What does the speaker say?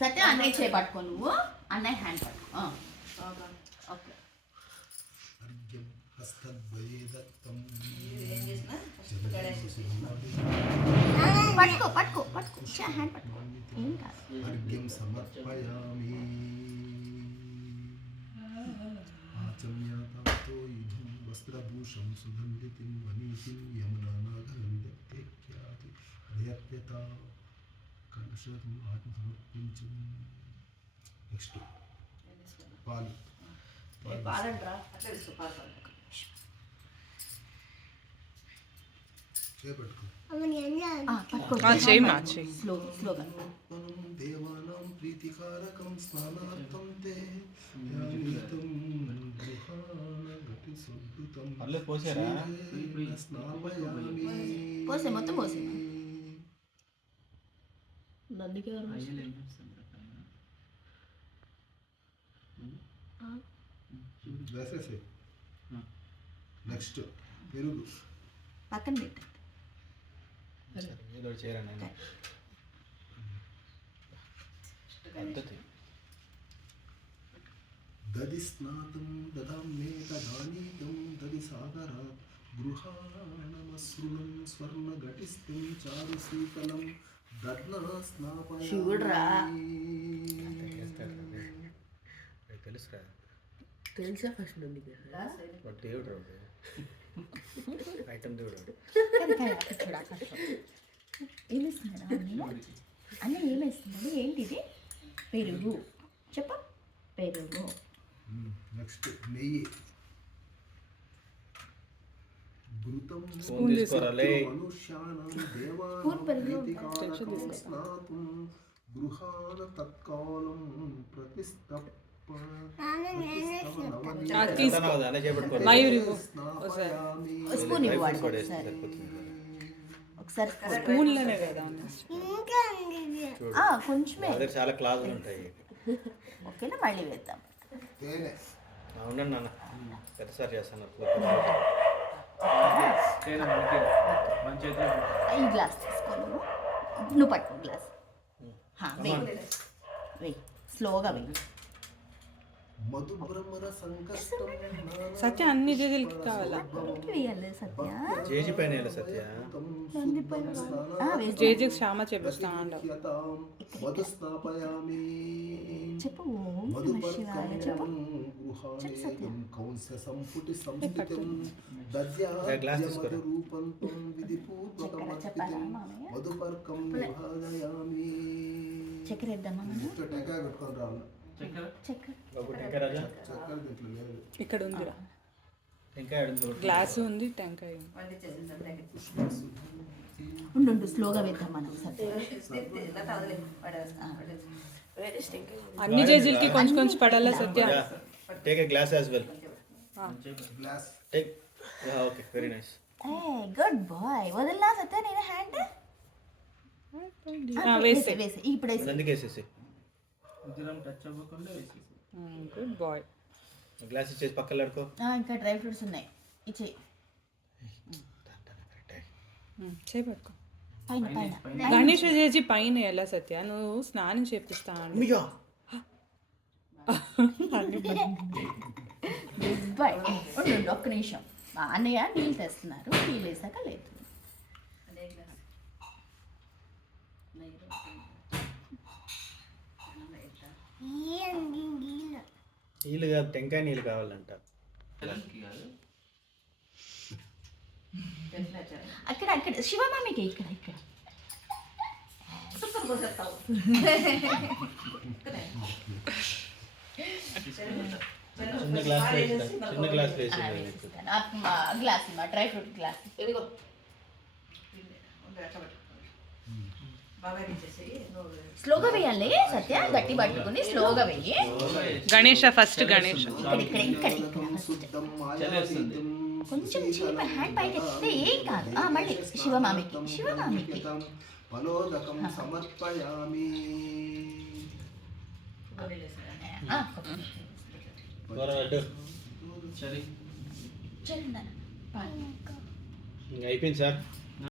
సత్య అన్నయ్య చేయి పట్టుకో, నువ్వు అన్నయ్య హ్యాండ్ పట్టుకో. ఓకే. పట్టుకో పట్టుకో పట్టుకో, హ్యాండ్ పట్టుకో, ఏం కాదు. వస్త్రభూషం సుగంధితిం వనీతిం యమునానాగంధ్యఖ్యాతి ప్రయత్యత కలశం ఆత్మసమర్పించు. నెక్స్ట్ పాలు. పాలంట్రా అట్లా తీసుకో, పాలు. చేపట్టుకో. స్లోగా. దేవానాం ప్రీతికారకం స్నానార్థం తే పోసే, మొత్తం పోసే. నెక్స్ట్ పెరుగు పక్కన పెట్టు. దది స్నాతం దదామ్నే తదానీతం దది సాగరాత్ గృహాణమసృణం స్వర్ణఘటిస్థిం చారు శీతలం దద్నా స్నాపయామి. చూడరా, తెలుసా ఫస్ట్ దేవుడు ఐటమ్ దేవుడు ఏమిస్తున్నాడు అన్న, ఏమేస్తున్నాడు? ఏంటిది? పెరుగు. చెప్ప, పెరుగు. నెక్స్ట్ నెయ్యి. స్పూన్ పెరుగు గృహాణ తత్కాలం ప్రతిష్టం కొంచెమే చాలా క్లాస్ ఉంటాయి. ఓకేనా, మళ్ళీ వేద్దాం. ఉండండి నాన్న, పెద్దసారి చేస్తాను. ఈ గ్లాస్ తీసుకో, నువ్వు పట్టుకో గ్లాస్. వెయ్యి, స్లోగా వెయ్యి. సత్య అన్ని జేజీలకి కావాలా? వేయాలి సత్య, జేజీ పైన సత్య జేజీకి శ్యామ చేపిస్తా అంటావు. చెప్పు, ఓం నమః శివాయ చెప్పు. గ్లాస్ తీసుకోరా. చెప్పాలా మామయ్య? చక్కెర వేద్దామా? ఇక్కడ ఉందిరా, గ్లాసు ఉంది, టెంకాయ ఉండు, స్లోగా వేద్దాం మనం. అన్ని జేజీలకి కొంచెం కొంచెం పడాలా Satya? Take a glass as well. Take. Okay, very nice. Good boy. వదలనా సత్య నేను హ్యాండ్? వేసే వేసే, ఇప్పుడు అందుకే వేసేసి. Good bye. గ్లాస్ ఇచ్చేసి పక్కన పెట్టుకో. ఇంకా డ్రై ఫ్రూట్స్ ఉన్నాయి, ఇచ్చే. చేపట్టుకో. పైన పైన గణేష్ చేసి పైన ఎలా సత్య? నువ్వు స్నానం చేపిస్తా అండి. ఒక్క నిమిషం, అన్నయ్య నీళ్ళు తెస్తున్నారు, నీళ్ళు వేసాక లేదు. నీళ్ళు కాదు, టెంకాయ నీళ్ళు కావాలంట. అక్కడ అక్కడ శివమామికి ఇక్కడ ఇక్కడ చిన్న glass glass dry fruit glass. స్లోగా వేయాలి సత్య, గట్టి పట్టుకుని స్లోగా వేయి. గణేష ఫస్ట్, గణేష ఇక్కడ ఇక్కడ ఇక్కడ కొంచెం చీప హ్యాండ్ పైకి ఎత్తితే ఏం కాదు. మళ్ళీ శివమామికి శివమామికి ఫలోదకం సమర్పయామి. అయిపోయింది సార్.